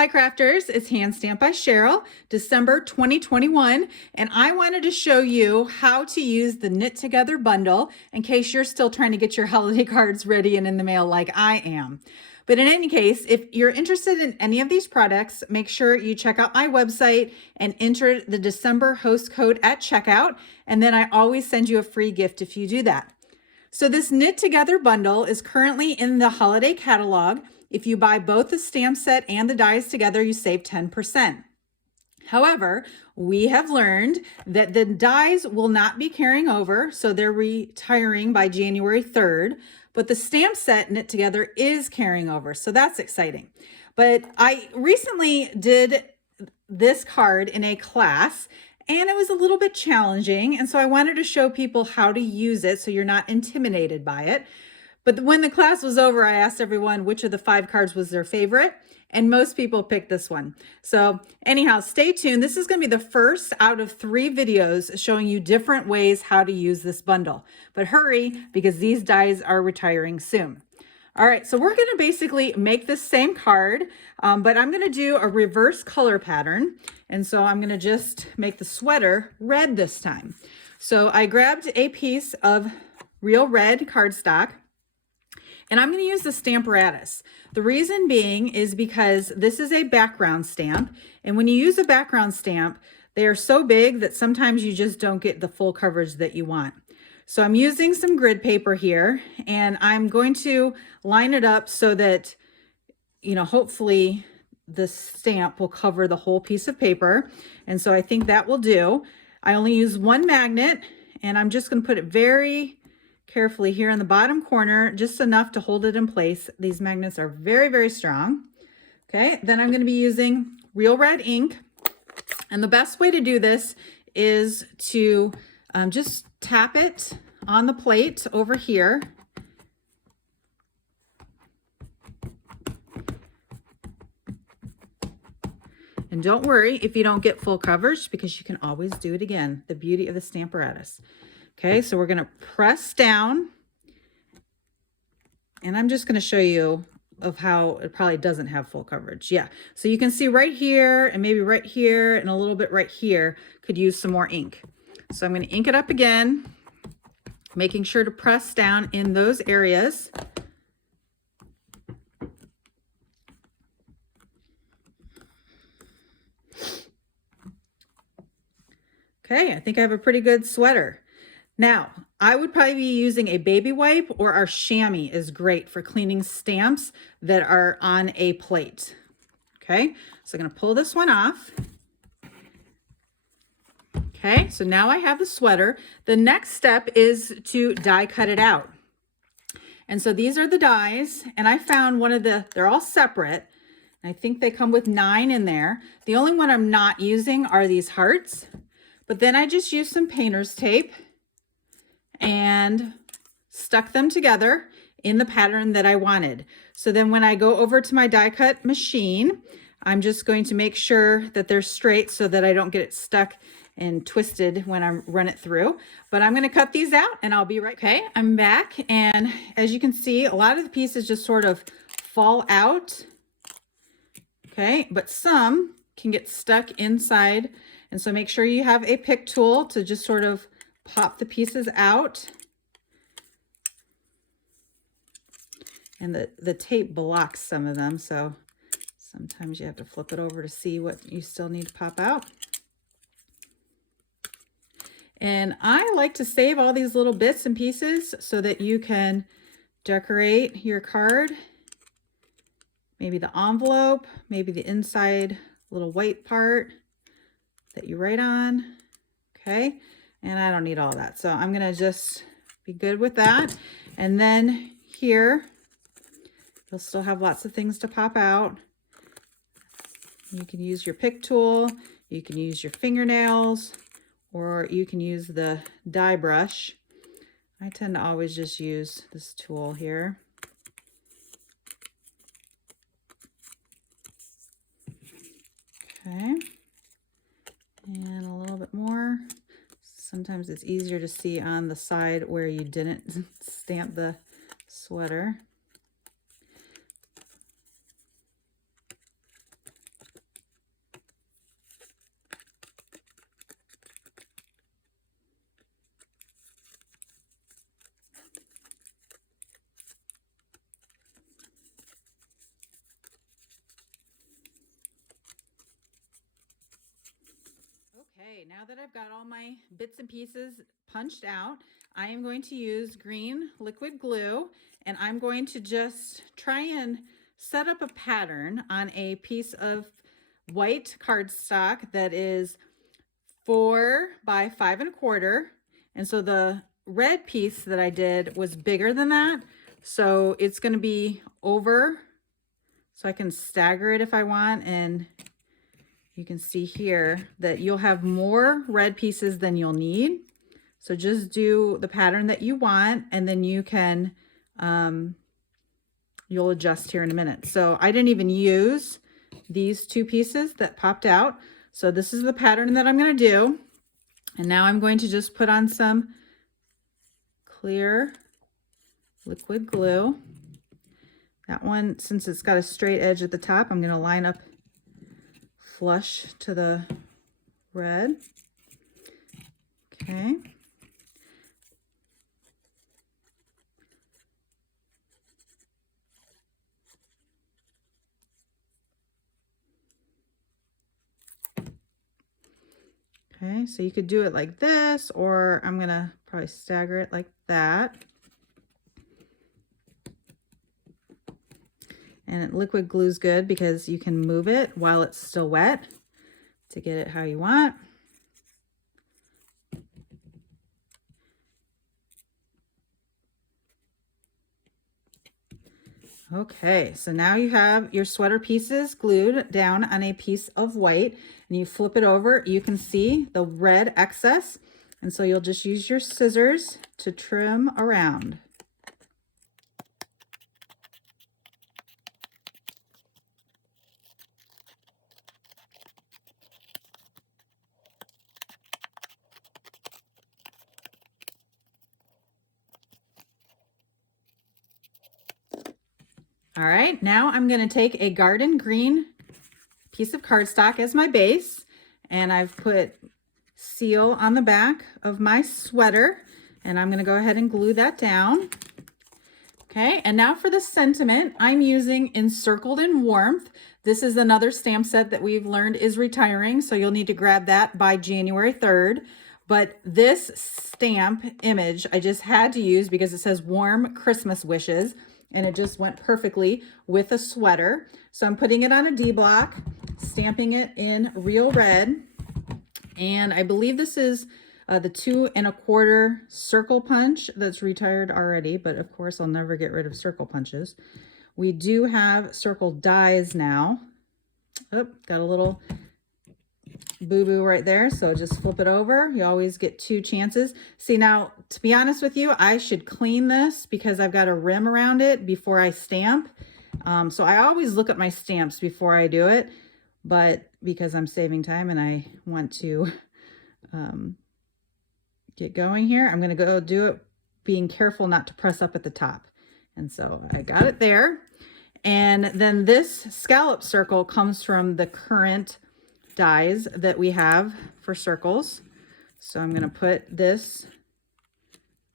Hi crafters, it's Hand Stamp by Cheryl, December 2021, and I wanted to show you how to use the Knit Together bundle in case you're still trying to get your holiday cards ready and in the mail like I am. But in any case, if you're interested in any of these products, make sure you check out my website and enter the December host code at checkout, and then I always send you a free gift if you do that. So this Knit Together bundle is currently in the holiday catalog. If you buy both the stamp set and the dies together, you save 10%. However, we have learned that the dies will not be carrying over, so they're retiring by January 3rd, but the stamp set Knit Together is carrying over, so that's exciting. But I recently did this card in a class, and it was a little bit challenging, and so I wanted to show people how to use it so you're not intimidated by it. But when the class was over, I asked everyone which of the 5 cards was their favorite, and most people picked this one. So anyhow, stay tuned. This is going to be the first out of 3 videos showing you different ways how to use this bundle. But hurry, because these dies are retiring soon. All right, so we're going to basically make this same card, but I'm going to do a reverse color pattern. And so I'm going to just make the sweater red this time. So I grabbed a piece of real red cardstock, and I'm going to use the Stamparatus. The reason being is because this is a background stamp, and when you use a background stamp, they are so big that sometimes you just don't get the full coverage that you want. So I'm using some grid paper here, and I'm going to line it up so that, you know, hopefully the stamp will cover the whole piece of paper. And so I think that will do. I only use 1 magnet, and I'm just going to put it very carefully here in the bottom corner, just enough to hold it in place. These magnets are very, very strong. Okay, then I'm going to be using real red ink. And the best way to do this is to just tap it on the plate over here. And don't worry if you don't get full coverage, because you can always do it again. The beauty of the Stamparatus. Okay, so we're going to press down, and I'm just going to show you of how it probably doesn't have full coverage. Yeah, so you can see right here and maybe right here and a little bit right here could use some more ink. So I'm going to ink it up again, making sure to press down in those areas. Okay, I think I have a pretty good sweater. Now, I would probably be using a baby wipe, or our chamois is great for cleaning stamps that are on a plate. Okay, so I'm going to pull this one off. Okay, so now I have the sweater. The next step is to die cut it out. And so these are the dies, and I found one of they're all separate. I think they come with 9 in there. The only one I'm not using are these hearts, but then I just used some painter's tape and stuck them together in the pattern that I wanted. So then when I go over to my die cut machine, I'm just going to make sure that they're straight so that I don't get it stuck and twisted when I run it through. But I'm going to cut these out and I'll be right. Okay, I'm back, and as you can see, a lot of the pieces just sort of fall out. Okay, but some can get stuck inside, and so make sure you have a pick tool to just sort of pop the pieces out. And the tape blocks some of them, so sometimes you have to flip it over to see what you still need to pop out. And I like to save all these little bits and pieces so that you can decorate your card. Maybe the envelope, maybe the inside little white part that you write on. Okay, and I don't need all that, so I'm gonna just be good with that. And then here, you'll still have lots of things to pop out. You can use your pick tool, you can use your fingernails, or you can use the die brush. I tend to always just use this tool here. Okay, and a little bit more. Sometimes it's easier to see on the side where you didn't stamp the sweater. Okay, now that I've got all my bits and pieces punched out, I am going to use green liquid glue, and I'm going to just try and set up a pattern on a piece of white cardstock that is 4 by 5 1/4. And so the red piece that I did was bigger than that. So it's going to be over, so I can stagger it if I want. And you can see here that you'll have more red pieces than you'll need. So just do the pattern that you want, and then you can, you'll adjust here in a minute. So I didn't even use these 2 pieces that popped out. So this is the pattern that I'm going to do. And now I'm going to just put on some clear liquid glue. That one, since it's got a straight edge at the top, I'm going to line up flush to the red. Okay. Okay, so you could do it like this, or I'm gonna probably stagger it like that. And liquid glue is good because you can move it while it's still wet to get it how you want. Okay, so now you have your sweater pieces glued down on a piece of white, and you flip it over, you can see the red excess, and so you'll just use your scissors to trim around. All right, now I'm going to take a garden green piece of cardstock as my base, and I've put seal on the back of my sweater, and I'm going to go ahead and glue that down. Okay, and now for the sentiment, I'm using Encircled in Warmth. This is another stamp set that we've learned is retiring, so you'll need to grab that by January 3rd. But this stamp image I just had to use because it says warm Christmas wishes, and it just went perfectly with a sweater. So I'm putting it on a D block, stamping it in real red. And I believe this is the 2 1/4 circle punch that's retired already, but of course I'll never get rid of circle punches. We do have circle dies now. Oh, got a little boo-boo right there, so just flip it over. You always get 2 chances. See, now to be honest with you, I should clean this because I've got a rim around it before I stamp. So I always look at my stamps before I do it, but because I'm saving time and I want to get going here, I'm going to go do it being careful not to press up at the top. And so I got it there. And then this scallop circle comes from the current dies that we have for circles. So I'm going to put this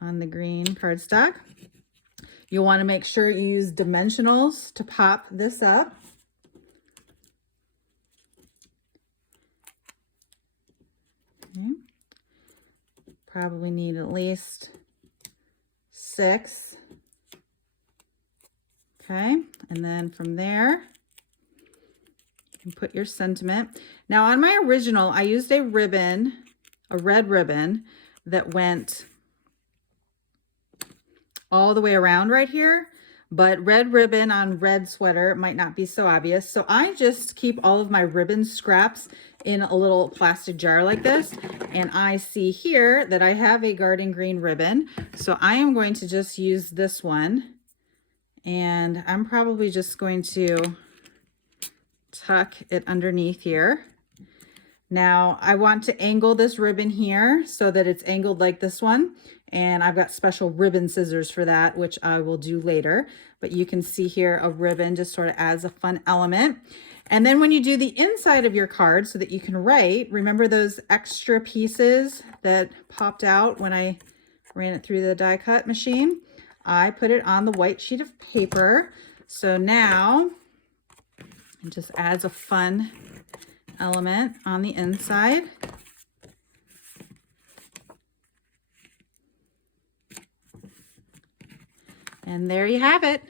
on the green cardstock. You'll want to make sure you use dimensionals to pop this up. Okay. Probably need at least 6. Okay, and then from there, you can put your sentiment. Now on my original, I used a ribbon, a red ribbon that went all the way around right here, but red ribbon on red sweater might not be so obvious. So I just keep all of my ribbon scraps in a little plastic jar like this. And I see here that I have a garden green ribbon. So I am going to just use this one. And I'm probably just going to tuck it underneath here. Now I want to angle this ribbon here so that it's angled like this one. And I've got special ribbon scissors for that, which I will do later. But you can see here a ribbon just sort of adds a fun element. And then when you do the inside of your card so that you can write, remember those extra pieces that popped out when I ran it through the die cut machine? I put it on the white sheet of paper. So now it just adds a fun element on the inside. And there you have it.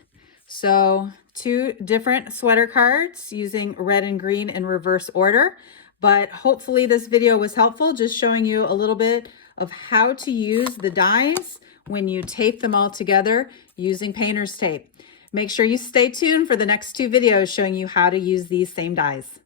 So 2 different sweater cards using red and green in reverse order. But hopefully this video was helpful, just showing you a little bit of how to use the dies when you tape them all together using painter's tape. Make sure you stay tuned for the next 2 videos showing you how to use these same dies.